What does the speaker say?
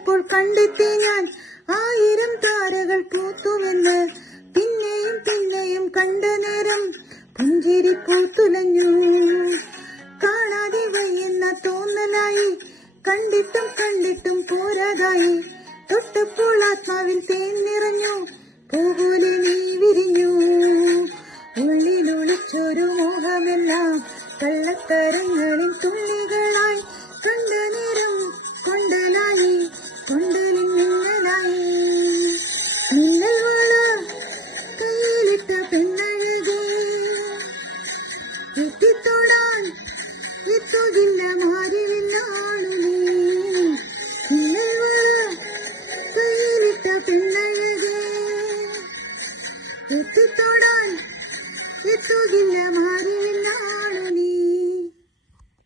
കണ്ടപ്പോൾ കണ്ടെത്തി ഞാൻ 1000 താരകൾ പൂത്തുവെന്ന്. പിന്നെയും പിന്നെയും കണ്ട നേരം പുഞ്ചിരി പൂത്തുലഞ്ഞു. കാണാതെ വയ്യെന്ന തോന്നലായി, കണ്ടിട്ടും കണ്ടിട്ടും പോരാതായി. തൊട്ടപ്പോൾ ആത്മാവിൽ തേൻ നിറഞ്ഞു, പൂപോലെ നീ വിരിഞ്ഞു. ഉള്ളിലൊളിച്ചൊരു മോഹമെല്ലാം കള്ളത്തരങ്ങളിൽ തുള്ളികൾ